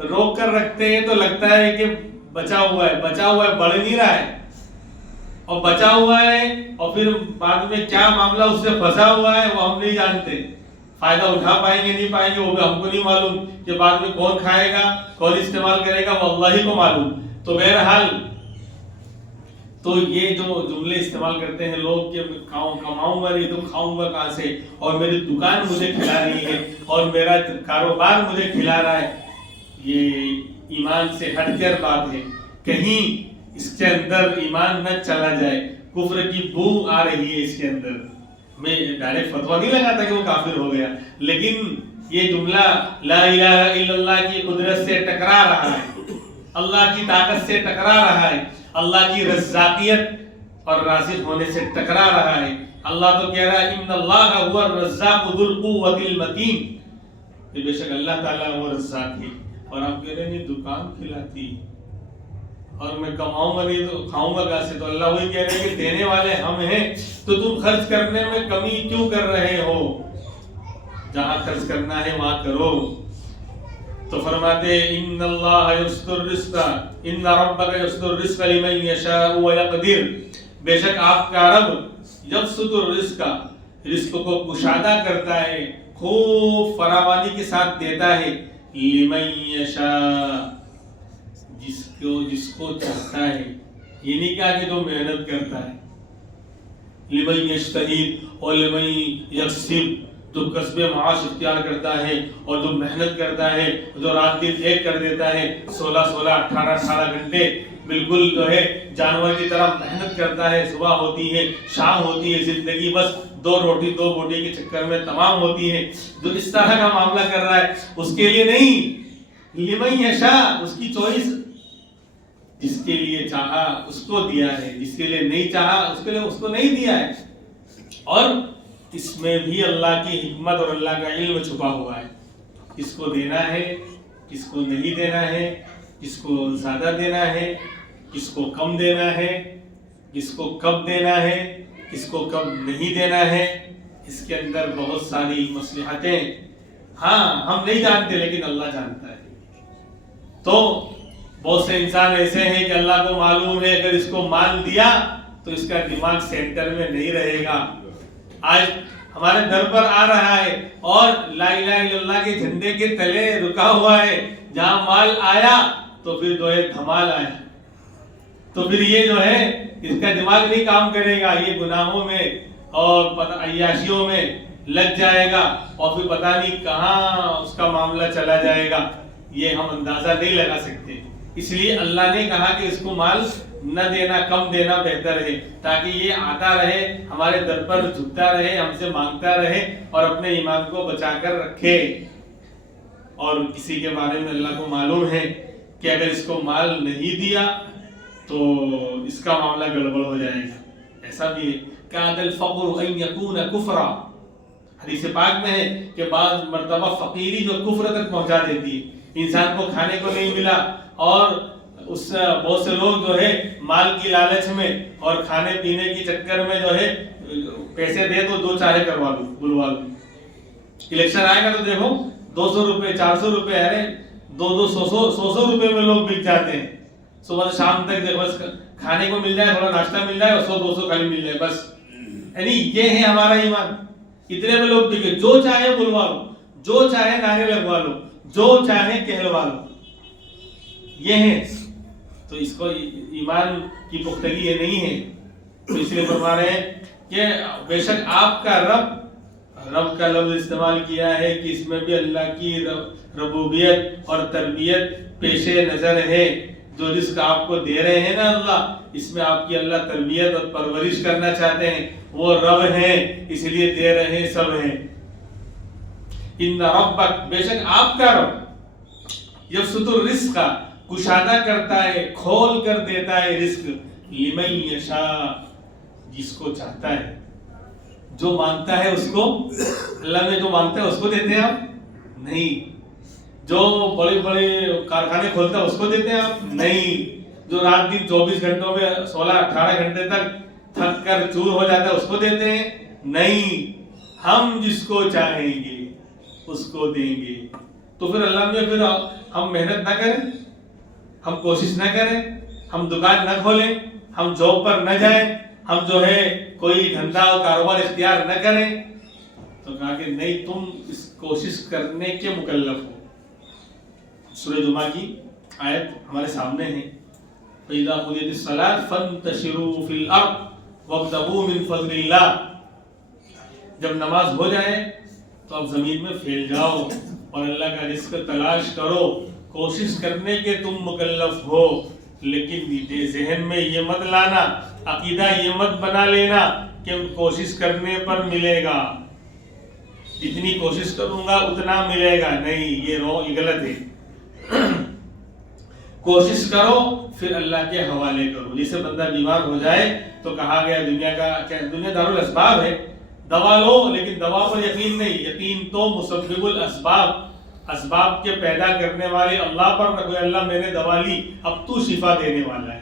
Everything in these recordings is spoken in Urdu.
روک کر رکھتے ہیں تو لگتا ہے کہ بچا ہوا ہے بڑھ نہیں رہا ہے، اور بچا ہوا ہے اور پھر بعد میں کیا معاملہ اس سے پھنسا ہوا ہے وہ ہم نہیں جانتے، فائدہ اٹھا پائیں گے نہیں پائیں گے وہ بھی ہم کو نہیں معلوم، کہ بعد میں کون کھائے گا کون استعمال کرے گا وہ اللہ ہی کو معلوم۔ تو بہرحال تو یہ جو جملے استعمال کرتے ہیں لوگ کہ کماؤں گا نہیں تو کھاؤں گا کہاں سے، اور میری دکان مجھے کھلا رہی ہے اور میرا کاروبار مجھے کھلا رہا ہے، یہ ایمان سے ہٹ کر بات ہے۔ کہیں اس کے اندر ایمان نہ چلا جائے، کفر کی بو آ رہی ہے اس کے اندر۔ میں ڈائریکٹ فتویٰ نہیں لگاتا کہ وہ کافر ہو گیا، لیکن یہ جملہ لا الہ الا اللہ کی قدرت سے ٹکرا رہا ہے، اللہ کی طاقت سے ٹکرا رہا ہے، اللہ کی رزاقیت اور رازق ہونے سے ٹکرا رہا ہے۔ اللہ تو کہہ رہا ہے ان اللہ هو الرزاق ذو القوۃ المتین، کہ بے شک اللہ تعالیٰ وہ رزاق ہے، اور آپ کہہ رہے ہیں دکان کھلاتی اور میں کماؤں گا نہیں تو کھاؤں گا کہاں سے، تو اللہ وہی کہہ رہے ہیں کہ دینے والے ہم ہیں، تو تم خرچ کرنے میں کمی کیوں کر رہے ہو، جہاں خرچ کرنا ہے وہاں کرو۔ تو فرماتے ان اللہ یبسط الرزق ان ربک یبسط الرزق لمن یشاء ویقدر، بے شک آپ کا رب یبسط الرزق، رزق کو کشادہ کرتا ہے، خوب فراوانی کے ساتھ دیتا ہے، لمن یشاء، جس کو چاہتا ہے، یہ نہیں کہا کہ جو محنت کرتا ہے، لمن یجتہد اور لمن یکسب، جو کسب معاش اختیار کرتا ہے اور جو محنت کرتا ہے، جو رات دن ایک کر دیتا ہے، 16 18 گھنٹے بالکل جو ہے جانور کی طرح محنت کرتا ہے، صبح ہوتی ہے شام ہوتی ہے، زندگی بس دو بوٹی کے چکر میں تمام ہوتی ہے، جو اس طرح کا معاملہ کر رہا ہے اس کے لیے نہیں، لمن یشاء، اس کی چوائس، جس کے لیے چاہا اس کو دیا ہے، جس کے لیے نہیں چاہا اس کے لیے اس کو نہیں دیا ہے۔ اور اس میں بھی اللہ کی حکمت اور اللہ کا علم چھپا ہوا ہے، کس کو دینا ہے کس کو نہیں دینا ہے، کس کو زیادہ دینا ہے کس کو کم دینا ہے، کس کو کب دینا ہے کس کو کب نہیں دینا ہے، اس کے اندر بہت ساری مصلحتیں ہاں ہم نہیں جانتے لیکن اللہ جانتا ہے۔ تو بہت سے انسان ایسے ہیں کہ اللہ کو معلوم ہے اگر اس کو مال دیا تو اس کا دماغ سینٹر میں نہیں رہے گا، آج ہمارے در پر آ رہا ہے اور لا الہ الا اللہ کے جھنڈے کے تلے رکا ہوا ہے، جہاں مال آیا تو پھر جو ہے دھمال آیا، تو پھر یہ جو ہے اس کا دماغ نہیں کام کرے گا، یہ گناہوں میں اور عیاشیوں میں لگ جائے گا، اور پھر پتہ نہیں کہاں اس کا معاملہ چلا جائے گا، یہ ہم اندازہ نہیں لگا سکتے۔ اس لیے اللہ نے کہا کہ اس کو مال نہ دینا، کم دینا بہتر ہے، تاکہ یہ آتا رہے ہمارے در پر جھکتا رہے، ہم سے مانگتا رہے اور اپنے ایمان کو بچا کر رکھے۔ اور کسی کے بارے میں اللہ کو معلوم ہے کہ اگر اس کو مال نہیں دیا تو اس کا معاملہ گڑبڑ ہو جائے گا، ایسا بھی ہے کاد الفقر ان یکون کفرا، حدیث پاک میں ہے کہ بعض مرتبہ فقیری جو کفر تک پہنچا دیتی ہے، انسان کو کھانے کو نہیں ملا اور اس بہت سے لوگ جو ہے مال کی لالچ میں اور کھانے پینے کی چکر میں جو ہے پیسے دے تو جو چاہے کروا لو، بلوا لو، الیکشن آئے گا تو دیکھو 200 روپے 400 روپے، ارے 200 روپے میں لوگ بک جاتے ہیں، صبح سے شام تک دیکھو بس کھانے کو مل جائے، تھوڑا ناشتہ مل جائے اور 100-200 خالی مل جائے بس، یعنی یہ ہے ہمارا ایمان، اتنے میں لوگ بکے، جو چاہے بلوا لو، جو چاہے نعرے لگوا لو، جو چاہے کہلوا لو، یہ ہے۔ تو اس کو ایمان کی پختگی یہ نہیں ہے، تو اس لیے فرما رہے ہیں کہ بے شک آپ کا رب کا لفظ استعمال کیا ہے کہ اس میں بھی اللہ کی ربوبیت اور تربیت پیش نظر ہے، جو رزق آپ کو دے رہے ہیں نا اللہ، اس میں آپ کی اللہ تربیت اور پرورش کرنا چاہتے ہیں، وہ رب ہیں اس لیے دے رہے ہیں، سب ہیں۔ ان ربک، بے شک آپ کا رب یبسط الرزق، کشادہ کرتا ہے، کھول کر دیتا ہے رزق، لمن یشاء، جس کو چاہتا ہے، جو مانگتا ہے اس کو، اللہ نے جو مانگتا ہے اس کو دیتے ہیں آپ نہیں، جو بڑے بڑے کارخانے کھولتا ہے اس کو دیتے ہیں آپ نہیں، جو رات دن 24 گھنٹوں میں 16-18 گھنٹے تک تھک کر چور ہو جاتا ہے اس کو دیتے ہیں نہیں، ہم جس کو چاہیں گے اس کو دیں گے۔ تو پھر اللہ نے پھر ہم محنت نہ کریں، ہم کوشش نہ کریں، ہم دکان نہ کھولیں، ہم جاب پر نہ جائیں، ہم جو ہے کوئی دھندا اور کاروبار اختیار نہ کریں؟ تو کہا کہ نہیں، تم اس کوشش کرنے کے مکلف ہو۔ سورہ جمعہ کی آیت ہمارے سامنے ہے، فَإِذَا قُضِيَتِ الصَّلَاةُ فَانتَشِرُوا فِي الْأَرْضِ وَابْتَغُوا مِن فَضْلِ اللَّهِ، جب نماز ہو جائے تو اب زمین میں پھیل جاؤ اور اللہ کا رزق تلاش کرو۔ کوشش کرنے کے تم مکلف ہو، لیکن ذہن میں یہ مت لانا، عقیدہ یہ مت بنا لینا کہ کوشش کرنے پر ملے گا، جتنی کوشش کروں گا اتنا ملے گا۔ نہیں، یہ غلط ہے۔ کوشش کرو پھر اللہ کے حوالے کرو۔ جیسے بندہ بیمار ہو جائے تو کہا گیا دنیا دار الاسباب ہے، دوا لو، لیکن دوا پر یقین نہیں، یقین تو مسبب الاسباب، اسباب کے پیدا کرنے والے اللہ پر رکھو۔ اللہ میں نے دوا لی، اب تو شفا دینے والا ہے،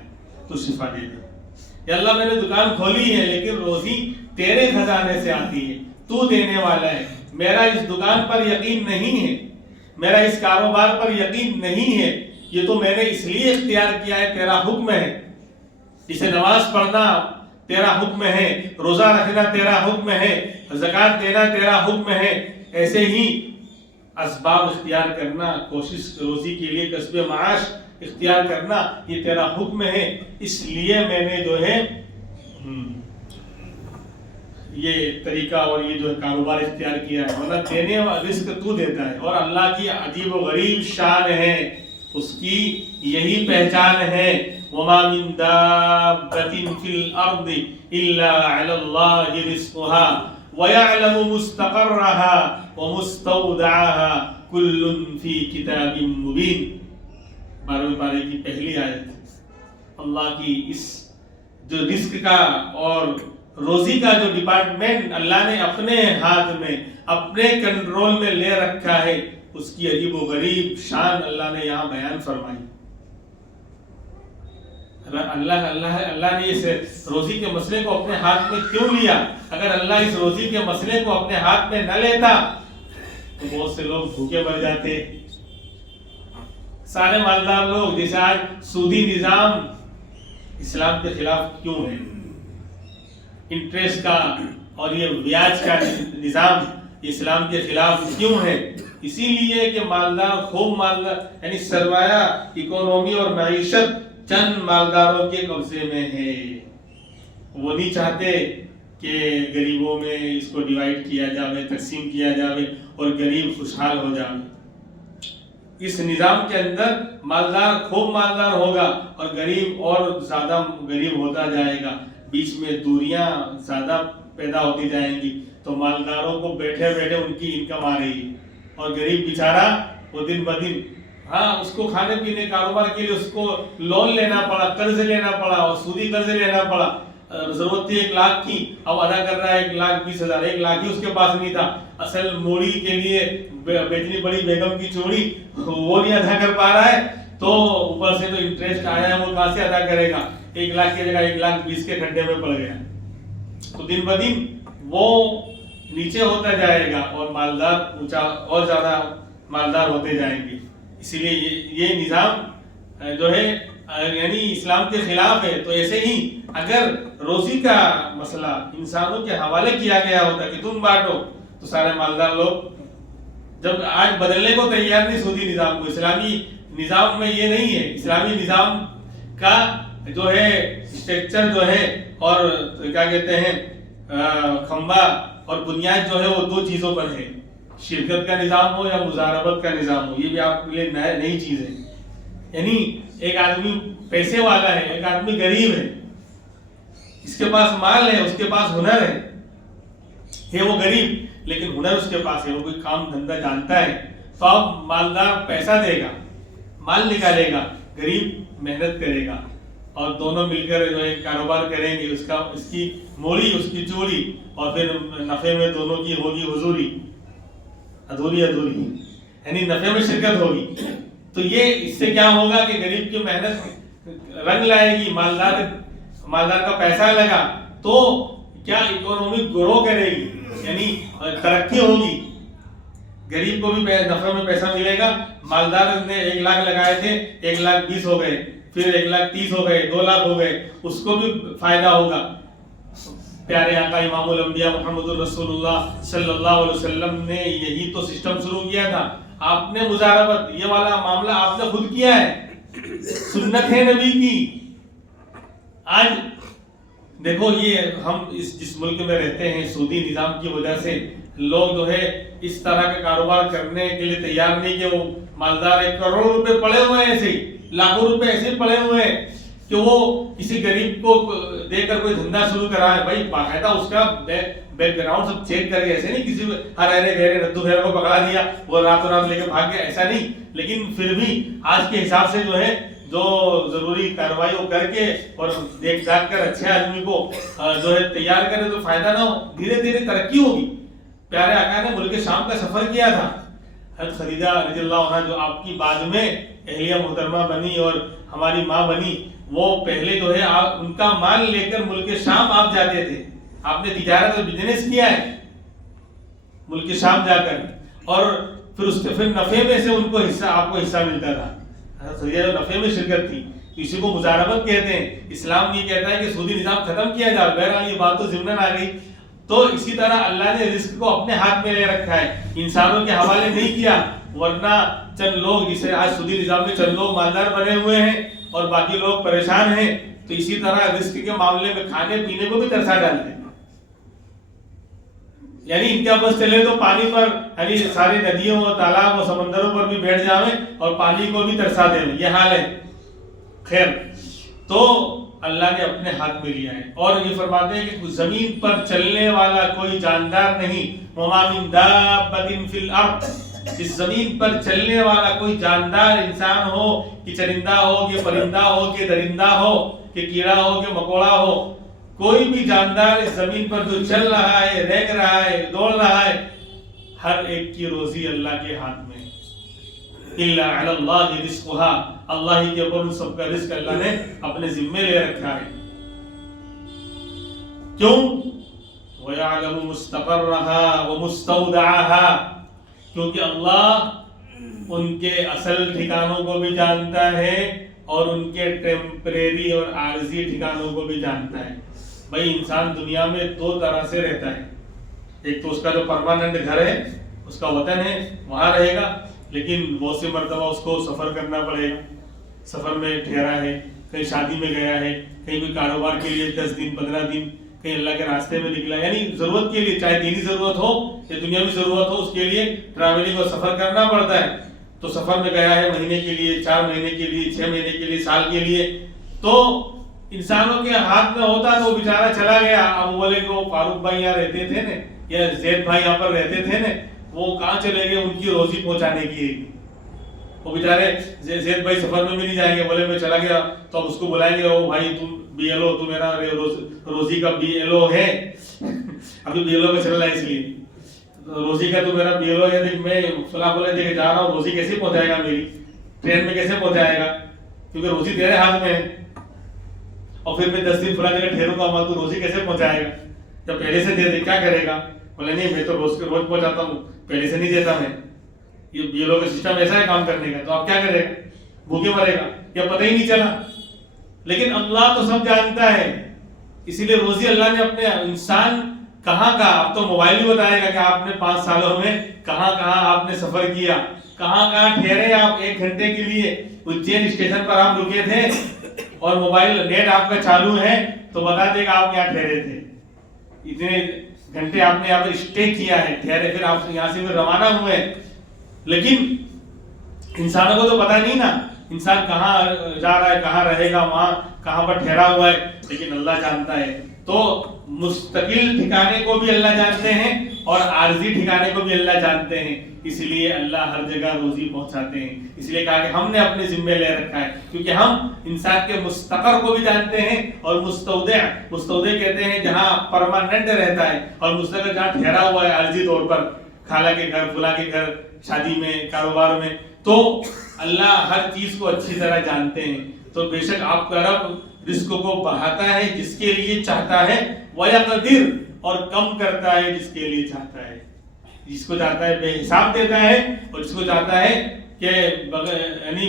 تو شفا دے دے۔ یا اللہ میں نے دکان کھولی ہے لیکن روزی تیرے خزانے سے آتی ہے، تو دینے والا ہے، میرا اس دکان پر یقین نہیں ہے، میرا اس کاروبار پر یقین نہیں ہے، یہ تو میں نے اس لیے اختیار کیا ہے، تیرا حکم ہے۔ جسے نماز پڑھنا تیرا حکم ہے، روزہ رکھنا تیرا حکم ہے، زکوٰۃ دینا تیرا حکم ہے، ایسے ہی اسباب اختیار کرنا، کوشش روزی کے لیے کسب معاش اختیار کرنا، یہ تیرا حکم ہے، اس لیے میں نے جو ہے یہ طریقہ اور یہ جو کاروبار اختیار کیا ہے، ورنہ دینے والا رزق تو دیتا ہے۔ اور اللہ کی عجیب و غریب شان ہے، اس کی یہی پہچان ہے، وَمَا مِن دَابَّةٍ فِي الْأَرْضِ إِلَّا عَلَى اللَّهِ رِزْقُهَا وَيَعْلَمُ مُسْتَقَرَّهَا وَمُسْتَوْدَعَهَا كُلٌّ فِي كِتَابٍ مُبِينٍ۔ 12ویں پارے کی پہلی آیت، اللہ کی اس جو رزق کا اور روزی کا جو ڈپارٹمنٹ اللہ نے اپنے ہاتھ میں، اپنے کنٹرول میں لے رکھا ہے، اس کی عجیب و غریب شان اللہ نے یہاں بیان فرمائی۔ اللہ نے اس روزی کے مسئلے کو اپنے ہاتھ میں کیوں لیا؟ اگر اللہ اس روزی کے مسئلے کو اپنے ہاتھ میں نہ لیتا تو بہت سے لوگ بھوکے مر جاتے۔ سارے مالدار لوگ، جیسے آج سودی نظام اسلام کے خلاف کیوں ہے؟ انٹرسٹ کا اور یہ بیاج کا نظام اسلام کے خلاف کیوں ہے؟ اسی لیے کہ مالدار خوب مالدار، یعنی سرمایہ، اکانومی اور معیشت چند مالداروں کے قبضے میں ہے۔ وہ نہیں چاہتے کہ غریبوں میں اس کو ڈیوائیڈ کیا جائے، تقسیم کیا جائے اور غریب خوشحال ہو جائے۔ اس نظام کے اندر مالدار خوب مالدار ہوگا اور غریب اور زیادہ غریب ہوتا جائے گا، بیچ میں دوریاں زیادہ پیدا ہوتی جائیں گی، تو مالداروں کو بیٹھے بیٹھے ان کی انکم آ رہی ہے، اور غریب بیچارہ وہ دن بدن، اس کو کھانے پینے کاروبار کے لیے اس کو لون لینا پڑا، قرض لینا پڑا، اور سودی قرض لینا پڑا۔ ضرورت تھی 1 لاکھ کی، اب ادا کر رہا ہے 1,20,000، 1 لاکھ ہی اس کے پاس نہیں تھا، اصل موڑی کے لیے بیٹنی بڑی بیگم کی چوڑی وہ نہیں ادا کر پا رہا ہے، تو اوپر سے تو انٹرسٹ آیا ہے، وہ کہاں سے ادا کرے گا؟ 1 لاکھ کی جگہ 1,20,000 کے کھڈے میں پڑ گیا، تو دن بدن وہ نیچے ہوتا جائے گا اور مالدار اونچا اور زیادہ مالدار ہوتے جائیں گے۔ اسی لیے یہ نظام جو ہے یعنی اسلام کے خلاف ہے۔ تو ایسے ہی اگر روزی کا مسئلہ انسانوں کے حوالے کیا گیا ہوتا کہ تم بانٹو، تو سارے مالدار لوگ، جب آج بدلنے کو تیار نہیں سودی نظام کو، اسلامی نظام میں یہ نہیں ہے۔ اسلامی نظام کا جو ہے اسٹرکچر جو ہے اور کیا کہتے ہیں کھمبا اور بنیاد جو ہے وہ 2 چیزوں پر ہے، شرکت کا نظام ہو یا مزاربت کا نظام ہو۔ یہ بھی آپ کے لیے نئی چیز ہے، یعنی ایک آدمی پیسے والا ہے، ایک آدمی غریب ہے، اس کے پاس مال ہے، اس کے پاس ہنر ہے وہ غریب لیکن ہنر اس کے پاس ہے، وہ کوئی کام دھندا جانتا ہے، تو اب مالدار پیسہ دے گا، مال نکالے گا، غریب محنت کرے گا، اور دونوں مل کر جو ہے کاروبار کریں گے، اس کی موڑی، اس کی چوڑی، اور پھر نفع میں دونوں کی ہوگی حضوری، ادھوری یعنی نفع میں شرکت ہوگی۔ تو یہ اس سے کیا ہوگا کہ غریب کی محنت رنگ لائے گی، مالدار کا پیسہ لگا تو کیا اکانومی گرو کرے گی، یعنی ترقی ہوگی۔ غریب کو بھی نفع میں پیسہ ملے گا. مالدار نے 1 لاکھ لگائے تھے 1,20,000 ہو گئے, پھر 1,30,000 ہو گئے, 2 لاکھ ہو گئے, اس کو بھی فائدہ ہوگا. پیارے آقا امام الانبیاء محمد الرسول اللہ صلی اللہ علیہ وسلم نے یہی تو سسٹم شروع کیا تھا. آپ نے مزاربت یہ والا معاملہ آپ نے خود کیا ہے, سنت ہے نبی کی. آج دیکھو یہ ہم جس ملک میں رہتے ہیں سودی نظام کی وجہ سے لوگ جو ہے اس طرح کا کاروبار کرنے کے لیے تیار نہیں کہ وہ مالدار 1 کروڑ روپے پڑے ہوئے ہیں, ایسے ہی لاکھوں روپے ایسے پڑے ہوئے ہیں کہ وہ کسی غریب کو دے کر کوئی دھندا شروع کرا ہے. بھائی باقاعدہ اس کا بیک گراؤنڈ سب چیک کر کے, ایسے نہیں کسی ہرے گہرے ردو پھیر کو پکڑا دیا وہ راتوں رات لے کے بھاگ گیا, ایسا نہیں. لیکن پھر بھی آج کے حساب سے جو ہے جو ضروری کارروائی وہ کر کے اور دیکھ داکھ کر اچھے آدمی کو جو ہے تیار کرے تو فائدہ نہ ہو, دھیرے دھیرے ترقی ہوگی. پیارے آقا نے ملک شام کا سفر کیا تھا. حضرت خدیجہ رضی اللہ عنہ جو آپ کی بعد میں اہلیہ محترمہ بنی اور ہماری ماں بنی, وہ پہلے جو ہے ان کا مال لے کر ملک شام آپ جاتے تھے. آپ نے تجارت اور بزنس کیا ہے ملک شام جا کر, اور پھر نفع میں سے ان کو حصہ, آپ کو حصہ ملتا تھا. خدیجہ جو نفع میں شرکت تھی, اسی کو مزاربت کہتے ہیں. اسلام یہ کہتا ہے کہ سودی نظام ختم کیا جائے. بہرحال یہ بات تو ضمن آ گئی. تو اسی طرح اللہ نے رزق کو اپنے ہاتھ میں لے رکھا ہے, انسانوں کے حوالے نہیں کیا. ورنہ چند لوگ, جسے آج سودی نظام میں چند لوگ مالدار بنے ہوئے ہیں اور باقی لوگ پریشان ہیں, تو اسی طرح رزق کے معاملے میں کھانے پینے کو بھی ترسا ڈالتے ہیں. یعنی ان کا بس چلے تو پانی پر, یعنی ساری ندیوں اور تالاب اور سمندروں پر بھی بیٹھ جاویں اور پانی کو بھی ترسا دیں, یہ حال ہے. خیر, تو اللہ نے اپنے ہاتھ میں لیا ہے. اور یہ فرماتے ہیں کہ زمین پر چلنے والا کوئی جاندار نہیں, وما من دابۃ فی الارض, اس زمین پر چلنے والا کوئی جاندار انسان ہو کہ چرندہ ہو کہ پرندہ ہو کہ درندہ ہو کہ کیڑا ہو کہ مکوڑا ہو, کوئی بھی جاندار اس زمین پر جو چل رہا ہے, رینگ رہا ہے, دوڑ رہا ہے, ہر ایک کی روزی اللہ کے ہاتھ میں. الا علی اللہ رزقها, اللہ ہی کے اوپر ان سب کا رزق اللہ نے اپنے ذمے لے رکھا ہے. کیوں؟ وَيَعْلَمُ مُسْتَقَرَّهَا وَمُسْتَوْدَعَهَا, کیونکہ اللہ ان کے اصل ٹھکانوں کو بھی جانتا ہے اور ان کے ٹیمپریری اور عارضی ٹھکانوں کو بھی جانتا ہے. بھائی انسان دنیا میں 2 طرح سے رہتا ہے. ایک تو اس کا جو پرماننٹ گھر ہے, اس کا وطن ہے, وہاں رہے گا, لیکن بہت سی مرتبہ اس کو سفر کرنا پڑے گا. سفر میں ٹھہرا ہے, کہیں شادی میں گیا ہے, کہیں کوئی کاروبار کے لیے 10 دن 15 دن کہیں اللہ کے راستے میں نکلا, یعنی ضرورت کے لیے, چاہے دینی ضرورت ہو یا دنیاوی ضرورت ہو, اس کے لیے ٹریولنگ اور سفر کرنا پڑتا ہے. تو سفر میں گیا ہے مہینے کے لیے, 4 مہینے کے لیے, 6 مہینے کے لیے, سال کے لیے, تو انسانوں کے ہاتھ میں ہوتا تو بیچارہ چلا گیا. اب بولے کہ وہ فاروق بھائی یہاں رہتے تھے نا, یا زید بھائی یہاں پر رہتے تھے نا, وہ کہاں چلے گئے ان کی روزی پہنچانے کی. وہ بیچارے زید بھائی سفر میں بھی نہیں جائیں گے, بولے میں چلا گیا تو اب اس کو بلائیں گے, او بھائی تم بی ایل او, تو میرا روزی کا بی ایل او ہے, ابھی بی ایل او کا چل رہا ہے, اس لیے روزی کا تو میرا بی ایل او ہے, میں فلاں بولے دے کے جا رہا ہوں, روزی کیسے پہنچائے گا میری, ٹرین میں کیسے پہنچائے گا, کیونکہ روزی تیرے ہاتھ میں ہے. اور پھر میں 10 دن فلاں جگہ ٹھہروں گا, تو روزی کیسے پہنچائے گا, جب پہلے سے دے دے کیا کرے گا. بولے نہیں میں تو روز پہنچاتا ہوں, پہلے سے نہیں دیتا میں, یہ بی ایل او کا سسٹم ایسا ہے کام کرنے کا, تو آپ کیا کرے گا, بھوکے مرے گا, یا پتہ ہی نہیں چلا. لیکن اللہ تو سب جانتا ہے, اسی لیے روزی اللہ نے اپنے انسان کہاں کا, اب تو موبائل ہی بتائے گا کہ آپ نے 5 سالوں میں کہاں کہاں آپ نے سفر کیا, کہاں کہاں ٹھہرے آپ 1 گھنٹے کے لیے, اجین اسٹیشن پر آپ رکے تھے اور موبائل نیٹ آپ کا چالو ہے تو بتا دے گا آپ کیا ٹھہرے تھے, اتنے گھنٹے آپ نے یہاں پر اسٹے کیا ہے, ٹھہرے, پھر آپ یہاں سے روانہ ہوئے. لیکن انسانوں کو تو پتا نہیں نا, انسان کہاں جا رہا ہے, کہاں رہے گا, وہاں کہاں پر ٹھہرا ہوا ہے, لیکن اللہ جانتا ہے. تو مستقل ٹھکانے کو بھی اللہ جانتے ہیں اور عارضی ٹھکانے کو بھی اللہ جانتے ہیں, اس لیے اللہ ہر جگہ روزی پہنچاتے ہیں. اس لیے کہا کہ ہم نے اپنے ذمے لے رکھا ہے, کیونکہ ہم انسان کے مستقر کو بھی جانتے ہیں اور مستودع کہتے ہیں جہاں پرماننٹ رہتا ہے, اور مستقر جہاں ٹھہرا ہوا ہے عارضی طور پر, خالہ کے گھر, فلاں کے گھر, شادی میں, کاروبار میں. تو اللہ ہر چیز کو اچھی طرح جانتے ہیں. تو بے شک آپ کا رب رزق کو بڑھاتا ہے جس کے لیے چاہتا ہے, وَيَقْدِرُ, اور کم کرتا ہے جس کے لیے چاہتا ہے. جس کو چاہتا ہے بے حساب دیتا ہے اور جس کو چاہتا ہے کہ یعنی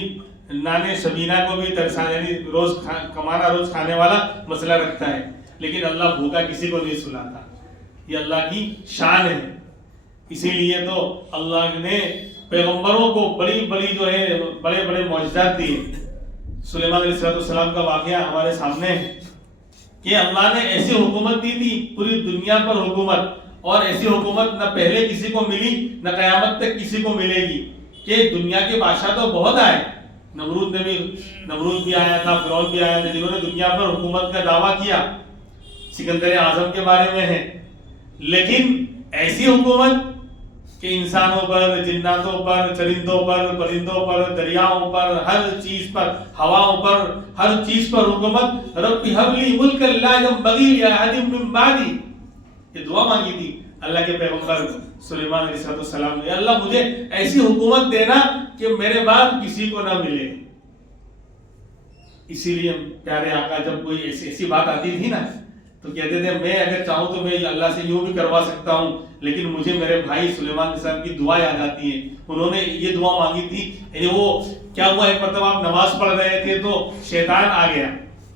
نانے شبینہ کو بھی ترسانے، یعنی روز کمانا روز کھانے والا مسئلہ رکھتا ہے، لیکن اللہ بھوکا کسی کو نہیں سلاتا. یہ اللہ کی شان ہے. اسی لیے تو اللہ نے پیغمبروں کو بڑی بڑی جو ہے بڑے بڑے معجزات دیے. سلیمان علیہ السلام کا واقعہ ہمارے سامنے ہے کہ اللہ نے ایسی حکومت دی تھی، پوری دنیا پر حکومت، اور ایسی حکومت نہ پہلے کسی کو ملی نہ قیامت تک کسی کو ملے گی. کہ دنیا کے بادشاہ تو بہت آئے، نمرود بھی آیا تھا، فرعون بھی آیا تھا، جنہوں نے دنیا پر حکومت کا دعویٰ کیا. سکندر اعظم کے بارے میں ہے. لیکن ایسی حکومت کہ انسانوں پر، جناتوں پر، چرندوں پر، پرندوں پر، دریاؤں پر، ہر چیز پر، ہواؤں پر، ہر چیز پر حکومت. رب هب لی ملکا لا ينبغی لأحد من بعدی، یہ دعا مانگی تھی اللہ کے پیغمبر سلیمان علیہ السلام نے. اللہ مجھے ایسی حکومت دینا کہ میرے بعد کسی کو نہ ملے. اسی لیے پیارے آقا جب کوئی ایسی بات آتی تھی نا تو کہتے تھے میں اگر چاہوں تو میں اللہ سے یوں بھی کروا سکتا ہوں، لیکن مجھے میرے بھائی سلیمان علیہ السلام کی دعا یاد آتی ہے. انہوں نے یہ دعا مانگی تھی. یعنی وہ کیا ہوا، ایک مرتبہ آپ نماز پڑھ رہے تھے تو شیطان آ گیا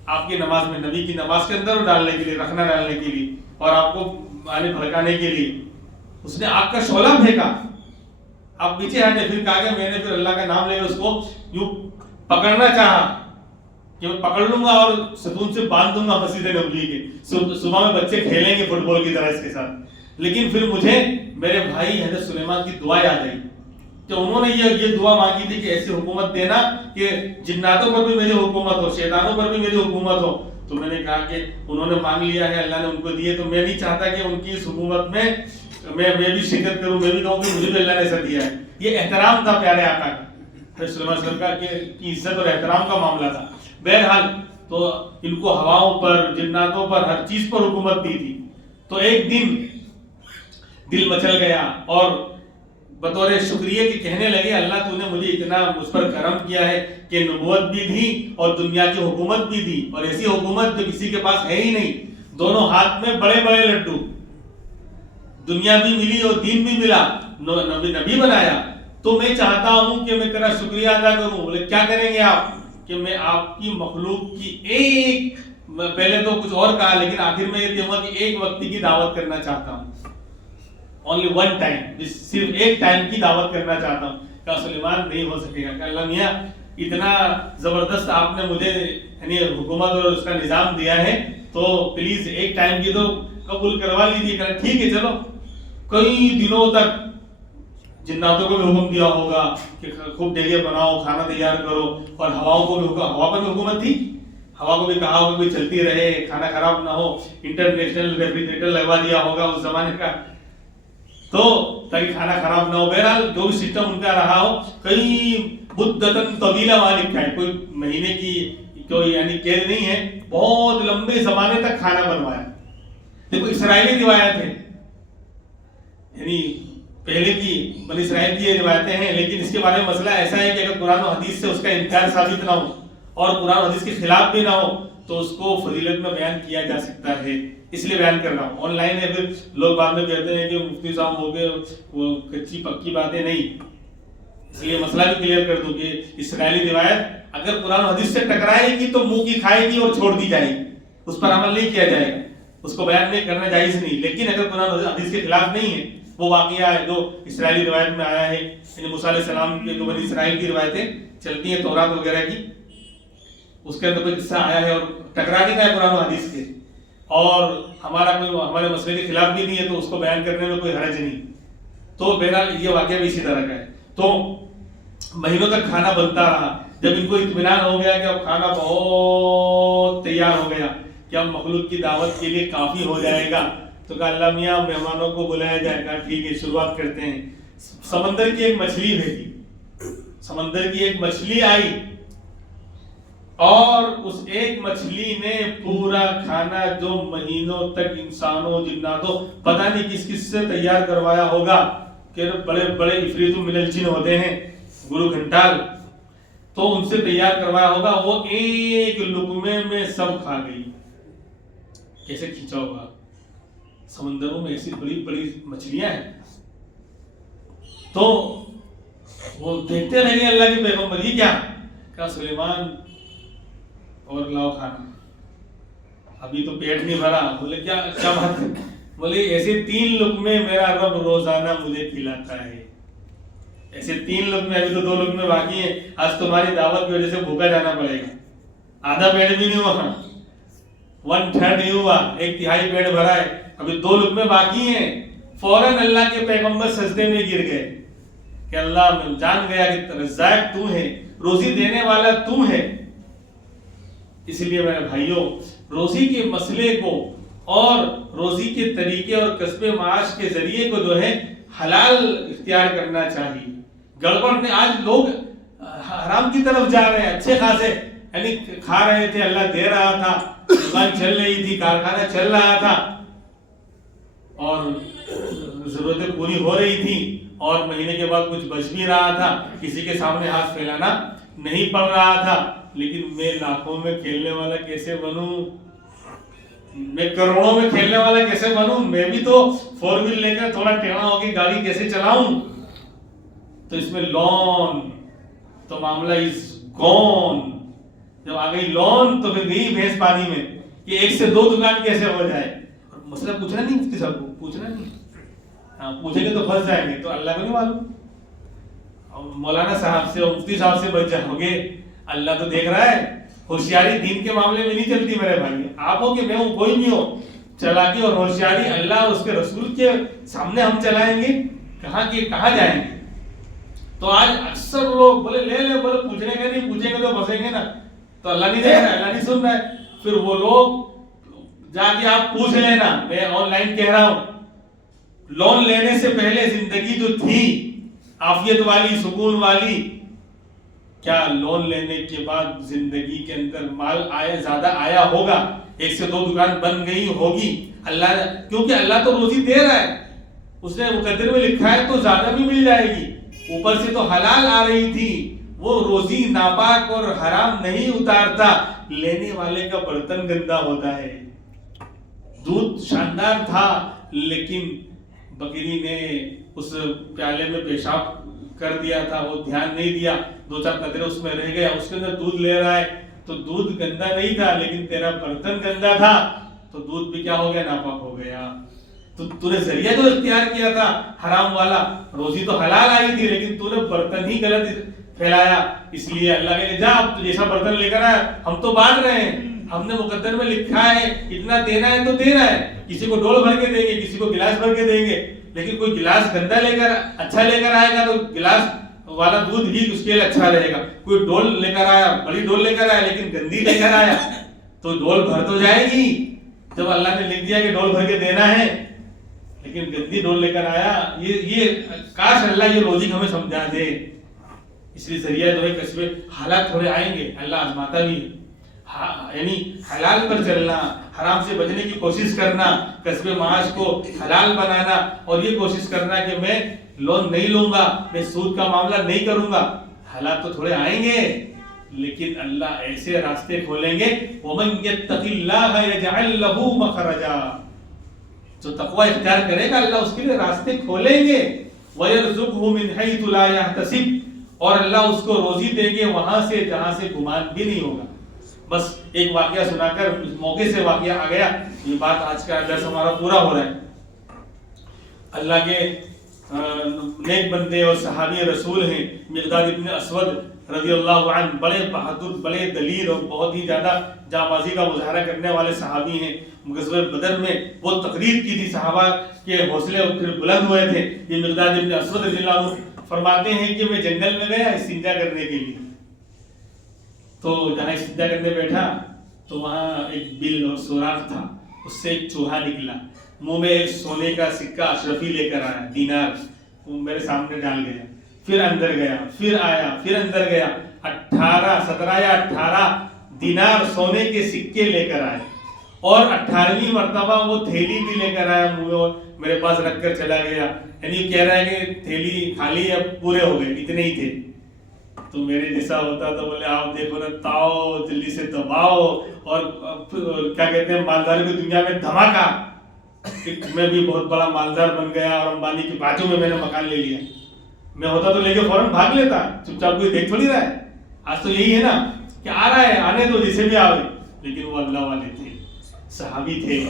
آپ کی نماز میں، نبی کی نماز کے اندر ڈالنے کے لیے، رکھنا ڈالنے کے لیے اور آپ کو بھڑکانے کے لیے. اس نے آگ کا شعلہ پھینکا، آپ پیچھے ہٹے. پھر کہا کہ میں نے پھر اللہ کا نام لے کر اس کو یوں پکڑنا چاہا کہ میں پکڑ لوں گا اور ستون سے باندھ دوں گا مسجد نبوی کے. صبح میں بچے کھیلیں گے فٹ بال کی طرح اس کے ساتھ. لیکن پھر مجھے میرے بھائی حضرت سلیمان کی دعا یاد آئی کہ انہوں نے یہ دعا مانگی تھی کہ ایسی حکومت دینا کہ جناتوں پر بھی میری حکومت ہو، شیطانوں پر بھی میری حکومت ہو. تو میں نے کہا کہ انہوں نے مانگ لیا ہے، اللہ نے ان کو دیے، تو میں نہیں چاہتا کہ ان کی اس حکومت میں میں بھی شرکت کروں، میں بھی کہوں کہ مجھے بھی اللہ نے ایسا دیا ہے. یہ احترام تھا پیارے آقا کا، حضرت سلیمان علیہ السلام کا کی عزت اور احترام کا معاملہ تھا. بہرحال تو ان کو ہواؤں پر، جناتوں پر، ہر چیز پر حکومت دی تھی. تو ایک دن دل مچل گیا اور بطور شکریہ کے کہنے لگے اللہ تو نے مجھے اتنا مجھ پر کرم کیا ہے کہ نبوت بھی دی اور دنیا کی حکومت بھی دی، اور ایسی حکومت جو کسی کے پاس ہے ہی نہیں. دونوں ہاتھ میں بڑے بڑے لڈو، دنیا بھی ملی اور دین بھی ملا، نبی بنایا. تو میں چاہتا ہوں کہ میں تیرا شکریہ ادا کروں. بولے کیا کریں گے آپ؟ کہ میں آپ کی مخلوق کی ایک، پہلے تو کچھ اور کہا لیکن آخر میں یہ کہوں گا کہ ایک وقت کی دعوت کرنا چاہتا ہوں. only one time، صرف ایک ٹائم کی دعوت کرنا چاہتا ہوں. کہا سلیمان نہیں ہو سکے گا. کہ اللہ میاں اتنا زبردست آپ نے مجھے یعنی حکومت اور اس کا نظام دیا ہے تو پلیز ایک ٹائم کی تو قبول کروا لیجیے. کہ ٹھیک ہے چلو. کئی دنوں تک جناتوں کو بھی حکم دیا ہوگا کہ خوب دیگے بناؤ، کھانا تیار کرو، اور ہواؤں کو بھی ہوا پر بھی حکومت تھی، ہوا کو بھی کہا ہوگا کوئی چلتی رہے، کھانا خراب نہ ہو. انٹرنیشنل ریفریجریٹر لگوا دیا ہوگا اس زمانے کا تو تاکہ کھانا خراب نہ ہو. بہرحال جو بھی سسٹم ان کا رہا ہو، کئی مدتن طویلہ مالک ہے، کوئی مہینے کی کوئی یعنی قید نہیں ہے، بہت لمبے زمانے تک کھانا بنوایا. دیکھو اسرائیلی روایت ہے، یعنی پہلے کی بنی اسرائیل کی یہ روایتیں ہیں، لیکن اس کے بارے میں مسئلہ ایسا ہے کہ اگر قرآن و حدیث سے اس کا انکار ثابت نہ ہو اور قرآن و حدیث کے خلاف بھی نہ ہو تو اس کو فضیلت میں بیان کیا جا سکتا ہے. اس لیے بیان کر رہا ہوں. آن لائن ہے پھر لوگ بعد میں کہتے ہیں کہ مفتی صاحب ہو گئے، وہ کچی پکی باتیں نہیں. اس لیے مسئلہ بھی کلیئر کر دوں کہ اسرائیلی روایت اگر قرآن و حدیث سے ٹکرائے گی تو منہ کی کھائے گی اور چھوڑ دی جائے گی، اس پر عمل نہیں کیا جائے گا، اس کو بیان نہیں کرنا جائز نہیں. لیکن اگر قرآن و حدیث کے خلاف نہیں ہے، وہ واقعہ ہے جو اسرائیلی روایت میں آیا ہے، یعنی موسیٰ علیہ السلام کے جو بنی اسرائیل کی روایتیں چلتی ہیں تورات وغیرہ کی، اس کے اندر کوئی قصہ آیا ہے اور ٹکرا نہیں ہے قرآن و حدیث کے، اور ہمارے مسئلے کے خلاف بھی نہیں ہے تو اس کو بیان کرنے میں کوئی حرج نہیں. تو بہرحال یہ واقعہ بھی اسی طرح کا ہے. تو مہینوں تک کھانا بنتا رہا. جب ان کو اطمینان ہو گیا کہ اب کھانا بہت تیار ہو گیا کہ اب مخلوق کی دعوت کے لیے کافی ہو جائے گا، تو کہا اللہ میاں مہمانوں کو بلایا جائے گا. ٹھیک ہے شروعات کرتے ہیں. سمندر کی ایک مچھلی بھیجی، سمندر کی ایک مچھلی آئی اور اس ایک مچھلی نے پورا کھانا جو مہینوں تک انسانوں جناتوں پتہ نہیں کس کس سے تیار کروایا ہوگا، کہ بڑے بڑے عفریت من الجن ہوتے ہیں گرو گھنٹال، تو ان سے تیار کروایا ہوگا، وہ ایک لقمے میں سب کھا گئی. کیسے کھینچا ہوگا؟ سمندروں میں ایسی بڑی بڑی مچھلیاں ہیں تو وہ دیکھتے رہ گئے اللہ کے پیغمبر، یہ کیا؟ کہا سلیمان اور لاؤ کھانا، ابھی تو پیٹ نہیں بھرا۔ بولے کیا بات ہے؟ بولے ایسے 3 لقمے میرا رب روزانہ مجھے کھلاتا ہے، ایسے 3 لقمے، ابھی تو 2 لقمے باقی ہیں، آج تمہاری دعوت کی وجہ سے بھوکا جانا پڑے گا، آدھا پیٹ بھی نہیں ہوا، 1/3 نہیں ہوا، 1/3 پیٹ بھرا ہے، ابھی 2 لقمے باقی ہیں۔ فوراً اللہ کے پیغمبر سجدے میں گر گئے کہ اللہ، میں جان گیا کہ رزاق تو ہے، روزی دینے والا تو ہے۔ اس لیے میرے بھائیوں، روزی کے مسئلے کو اور روزی کے طریقے اور کسب معاش کے ذریعے کو جو ہے حلال اختیار کرنا چاہیے۔ گڑبڑ نے آج لوگ حرام کی طرف جا رہے ہیں، اچھے خاصے یعنی کھا رہے تھے، اللہ دے رہا تھا، دکان چل رہی تھی، کارخانہ چل رہا تھا اور ضرورتیں پوری ہو رہی تھی، اور مہینے کے بعد کچھ بچ بھی رہا تھا، کسی کے سامنے ہاتھ پھیلانا نہیں پڑ رہا تھا۔ لیکن میں لاکھوں میں کھیلنے والا کیسے بنوں، میں کروڑوں میں کھیلنے والا کیسے بنوں، میں بھی تو 4 وہیل لے کر تھوڑا ٹیڑھا ہو کے گاڑی کیسے چلاؤں؟ تو اس میں لون، تو معاملہ از گون۔ جب آ گئی لون تو پھر گئی بھینس پانی میں کہ 1 سے 2 دکان کیسے ہو جائے۔ مسئلہ پوچھنا نہیں مفتی صاحب کو، پوچھنا نہیں، ہاں پوچھیں گے تو پھنس جائیں گے، تو اللہ کو نہیں معلوم، مولانا صاحب سے اور مفتی صاحب سے بچ جاؤ گے، اللہ تو دیکھ رہا ہے۔ ہوشیاری دین کے معاملے میں نہیں چلتی میرے بھائی، آپ ہو کہ میں ہوں، کوئی نہیں ہو، چلاکی اور ہوشیاری اللہ اور اس کے رسول کے سامنے ہم چلائیں گے، کہاں جائیں گے؟ تو آج اکثر لوگ بولے لے بولے پوچھنے کے نہیں، پوچھیں گے تو پھنسیں گے نا، تو اللہ نہیں دیکھ رہا ہے، اللہ نہیں سن رہا ہے۔ پھر وہ لوگ جا کے آپ پوچھ لینا، میں آن لائن کہہ رہا ہوں، لون لینے سے پہلے زندگی جو تھی عافیت والی، سکون والی، کیا لون لینے کے بعد زندگی کے اندر مال زیادہ آیا ہوگا؟ 1 سے 2 دکان بن گئی ہوگی؟ اللہ، کیونکہ اللہ تو روزی دے رہا ہے، اس نے مقدر میں لکھا ہے تو زیادہ بھی مل جائے گی، اوپر سے تو حلال آ رہی تھی، وہ روزی ناپاک اور حرام نہیں اتارتا، لینے والے کا برتن گندا ہوتا ہے۔ دودھ شاندار تھا لیکن بکری نے اس پیالے میں پیشاب کر دیا تھا، وہ دھیان نہیں دیا، 2-4 قطرے اس میں رہ گیا، اس کے اندر دودھ لے رہا ہے تو دودھ گندا نہیں تھا لیکن تیرا برتن گندا تھا، تو دودھ بھی کیا ہو گیا؟ ناپاک ہو گیا۔ تو نے ذریعہ جو اختیار کیا تھا حرام والا، روزی تو حلال آئی تھی لیکن تو نے برتن ہی غلط پھیلایا، اس لیے اللہ کہے جا اب تو جیسا برتن لے کر آیا، ہم تو بانٹ رہے ہیں، ہم نے مقدر میں لکھا ہے اتنا دینا ہے تو دینا ہے، کسی کو ڈول بھر کے دیں گے، کسی کو گلاس بھر کے دیں گے، لیکن کوئی گلاس گندا لے کر اچھا لے کر آئے گا تو گلاس والا دودھ ہی اس کے لیے اچھا رہے گا۔ کوئی ڈول لے کر آیا، بڑی ڈول لے کر آیا لیکن گندی لے کر آیا تو ڈول بھر تو جائے گی، جب اللہ نے لکھ دیا کہ ڈول بھر کے دینا ہے لیکن گندی ڈول لے کر آیا۔ یہ کاش اللہ یہ لوجک ہمیں سمجھا دے۔ اس لیے ذریعہ جو ہے کسب، حالات تھوڑے آئیں گے، اللہ آزماتا بھی، یعنی حلال پر چلنا، حرام سے بچنے کی کوشش کرنا، کسب معاش کو حلال بنانا، اور یہ کوشش کرنا کہ میں لون نہیں لوں گا، میں سود کا معاملہ نہیں کروں گا۔ حالات تو تھوڑے آئیں گے لیکن اللہ ایسے راستے کھولیں گے، وَمَن يَتَّقِ اللَّهَ يَجْعَلْ لَهُ مَخْرَجًا، جو تقوی اختیار کرے گا اللہ اس کے لیے راستے کھولیں گے، وَيَرْزُقْهُ مِنْ حَيْثُ لَا يَحْتَسِبُ، اور اللہ اس کو روزی دیں گے وہاں سے جہاں سے گمان بھی نہیں ہوگا۔ بس ایک واقعہ سنا کر اس موقع سے واقعہ آ گیا، یہ بات آج کا درس ہمارا پورا ہو رہا ہے۔ اللہ کے نیک بندے اور صحابی رسول ہیں مقداد ابن اسود رضی اللہ عنہ، بڑے بہادر، بڑے دلیر اور بہت ہی زیادہ جانبازی کا مظاہرہ کرنے والے صحابی ہیں۔ غزوہ بدر میں وہ تقریر کی تھی، صحابہ کے حوصلے پھر بلند ہوئے تھے۔ یہ مقداد ابن اسود رضی اللہ عنہ فرماتے ہیں کہ میں جنگل میں گیا استنجا کرنے کے لیے، تو جہاں استنجا کرنے بیٹھا تو وہاں ایک بل اور سوراخ تھا، اس سے ایک چوہا نکلا، منہ میں ایک سونے کا سکہ اشرفی لے کر آیا، دینار، وہ میرے سامنے ڈال گیا، پھر اندر گیا، پھر آیا، پھر اندر گیا، 17 یا 18 دینار سونے کے سکے لے کر آئے، اور 18ویں مرتبہ وہ تھیلی بھی لے کر آیا منہ میں، میرے پاس رکھ کر چلا گیا، یعنی کہہ رہا ہے کہ تھیلی خالی اب پورے ہو گئے، اتنے ہی تھے۔ تو میرے جیسا ہوتا تو بولے آپ دیکھو نا، تاؤ جلدی سے دباؤ، اور کیا کہتے ہیں مالداری کی دنیا میں دھماکہ، میں بھی بہت بڑا مالدار بن گیا اور امبانی کی باتوں میں میں نے مکان لے لیا۔ میں ہوتا تو لے کے فوراً بھاگ لیتا, چپ چاپ کوئی دیکھ تھوڑی رہا ہے. آج تو یہی ہے نا کہ آ رہا ہے, آنے دو جسے بھی آوے, لیکن وہ اللہ والے تھے, صحابی تھے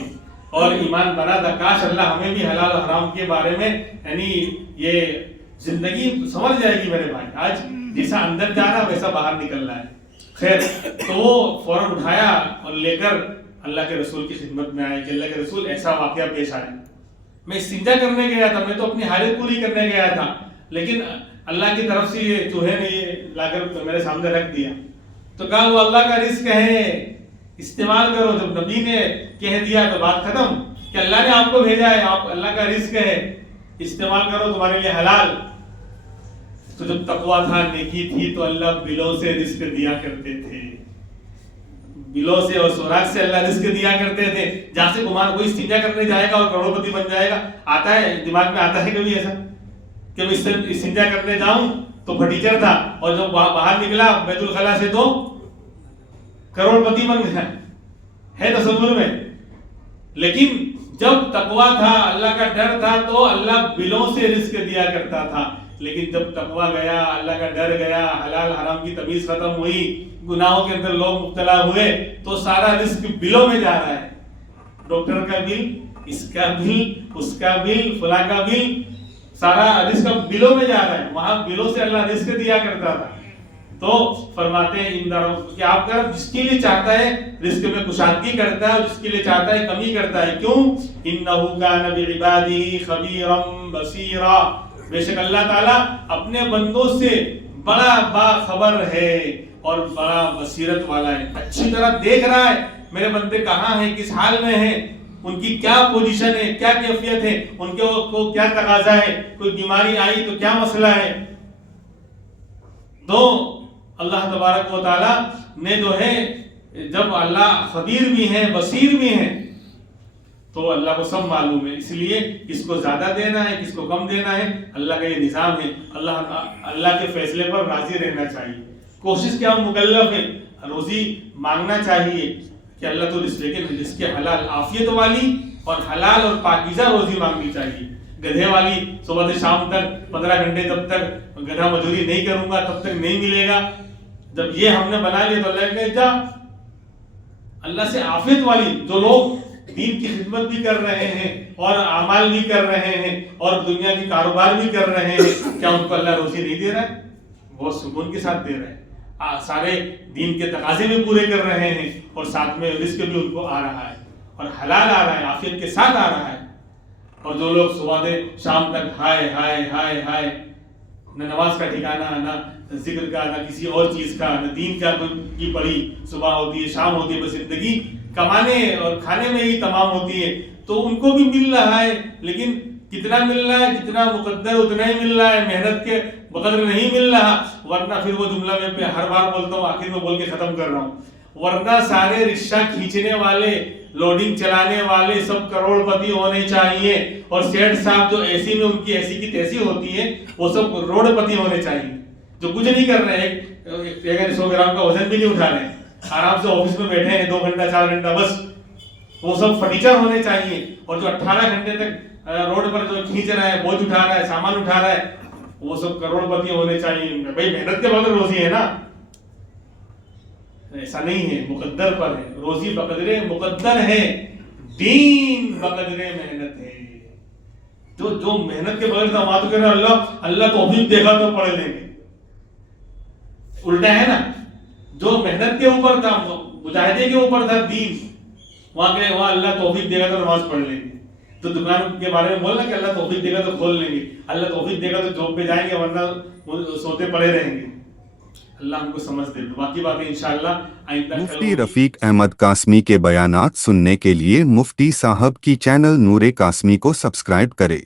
اور ایمان بنا تھا. کاش اللہ ہمیں بھی حلال و حرام کے بارے میں یعنی یہ زندگی سمجھ جائے گی میرے بھائی. آج جیسا اندر جا رہا ویسا باہر نکل رہا ہے. خیر, تو وہ فوراً اٹھایا اور لے کر اللہ کے رسول کی خدمت میں آئے کہ اللہ کے رسول ایسا واقعہ پیش آیا. میں استنجا کرنے گیا تھا, میں تو اپنی حاجت پوری کرنے گیا تھا, لیکن اللہ کی طرف سے یہ چوہے نے یہ لا کر میرے سامنے رکھ دیا. تو کہا وہ اللہ کا رزق ہے, استعمال کرو. جب نبی نے کہہ دیا تو بات ختم کہ اللہ نے آپ کو بھیجا ہے, آپ اللہ کا رزق ہے, استعمال کرو, تمہارے لیے حلال. تو جب تقویٰ تھا, نیکی تھی, تو اللہ بلوں سے رزق دیا کرتے تھے, بلوں سے اور سوراخ سے اللہ رزق دیا کرتے تھے. جہاں سے گمان کوئی استنجا کرنے جائے گا اور کروڑ پتی بن جائے گا. آتا ہے دماغ میں, آتا ہے کبھی ایسا کہ میں استنجا کرنے جاؤں تو فرنیچر تھا اور جب باہر نکلا بیت الخلا سے تو کروڑ پتی بن گیا, ہے تصور میں. لیکن جب تقویٰ تھا, اللہ کا ڈر تھا, تو اللہ بلوں سے رزق دیا کرتا تھا. لیکن جب تقویٰ گیا, اللہ کا ڈر گیا, حلال حرام کی تمیز ختم ہوئی, گناہوں کے اندر لوگ مبتلا ہوئے, تو سارا رزق بلوں میں جا رہا ہے. ڈاکٹر کا بل, اس کا بل, اس کا بل, فلاں کا بل, سارا رزق بلوں میں جا رہا ہے. وہاں بلوں سے اللہ رزق دیا کرتا تھا. تو فرماتے ہیں کہ آپ کا جس کے لیے چاہتا ہے رزق میں کشادگی کرتا ہے, اور جس کے لیے چاہتا ہے کمی کرتا ہے. کیوں؟ انہ کان بعبادہ خبیرا بصیرا, بے شک اللہ تعالیٰ اپنے بندوں سے بڑا باخبر ہے اور بڑا بصیرت والا ہے. اچھی طرح دیکھ رہا ہے میرے بندے کہاں ہیں, کس حال میں ہیں, ان کی کیا پوزیشن ہے, کیا کیفیت ہے, ان کو کیا تقاضا ہے, کوئی بیماری آئی تو کیا مسئلہ ہے. تو اللہ تبارک و تعالیٰ نے جو ہے, جب اللہ خبیر بھی ہیں, بصیر بھی ہیں, تو اللہ کو سب معلوم ہے. اس لیے کس کو زیادہ دینا ہے, کس کو کم دینا ہے, اللہ کا یہ نظام ہے. اللہ کے فیصلے پر راضی رہنا چاہیے. کوشش کیا ہم مکلف ہیں, روزی مانگنا چاہیے کہ اللہ تو رزق کے حلال عافیت والی اور حلال اور پاکیزہ روزی مانگنی چاہیے. گدھے والی صبح سے شام تک 15 گھنٹے جب تک گدھا مزدوری نہیں کروں گا تب تک نہیں ملے گا. جب یہ ہم نے بنا لیا تو اللہ کہے جا. اللہ سے عافیت والی, جو لوگ دین کی خدمت بھی کر رہے ہیں اور اعمال بھی کر رہے ہیں اور دنیا کی کاروبار بھی کر رہے ہیں, کیا ان کو اللہ روزی نہیں دے رہا ہے؟ بہت سکون کے ساتھ دے رہا ہے. سارے دین کے تقاضے بھی پورے کر رہے ہیں اور ساتھ میں رزق بھی ان کو آ رہا ہے اور حلال آ رہا ہے, عافیت کے ساتھ آ رہا ہے. اور جو لوگ صبح سے شام تک ہائے ہائے ہائے ہائے, نہ نماز کا ٹھکانہ, نہ ذکر کا, نہ کسی اور چیز کا, نہ دین کا کی پڑھی, صبح ہوتی ہے شام ہوتی ہے, بس زندگی کمانے اور کھانے میں ہی تمام ہوتی ہے. تو ان کو بھی مل رہا ہے, لیکن کتنا مل رہا ہے, جتنا مقدر اتنا ہی مل رہا ہے, محنت کے بقدر نہیں مل رہا. ورنہ پھر وہ جملہ میں ہر بار بولتا ہوں, آخر میں بول کے ختم کر رہا ہوں, ورنہ سارے رکشہ کھینچنے والے, لوڈنگ چلانے والے سب کروڑ پتی ہونے چاہیے, اور سیٹ صاحب جو ایسی میں ان کی ایسی کی تیسی ہوتی ہے وہ سب روڑ پتی ہونے چاہیے, جو کچھ نہیں کر رہے, 100 گرام کا وزن بھی نہیں اٹھا رہے, آرام سے آفس میں بیٹھے ہیں 2 گھنٹہ 4 گھنٹہ بس, وہ سب فرنیچر ہونے چاہیے. اور جو 18 گھنٹے تک روڈ پر جو کھینچ رہا ہے, بوجھ اٹھا رہا ہے, سامان اٹھا رہا ہے, وہ سب کروڑ پتی ہونے چاہیے. بھائی محنت کے بغیر روزی ہے نا, ایسا نہیں ہے, مقدر پر ہے روزی, بقدرے مقدر ہے, دین بقدرے محنت ہے. جو محنت کے بغیر تھا وہاں تو کہنا اللہ توفیق دے گا تو پڑھ لیں گے, الٹا ہے نا. جو محنت کے اوپر تھا, مجاہدے کے اوپر تھا دین, وہاں اللہ توفیق دے گا تو نماز پڑھ لیں گے. تو دکان کے بارے میں بولنا کہ اللہ توفیق دے گا تو کھول لیں گے, اللہ توفیق دے گا تو جاب پہ جائیں گے, ورنہ سوتے پڑے رہیں گے. اللہ ہم کو سمجھ دے. باقی باتیں انشاءاللہ آئندہ. مفتی رفیق احمد قاسمی کے بیانات سننے کے لیے مفتی صاحب کی چینل نور قاسمی کو سبسکرائب کرے.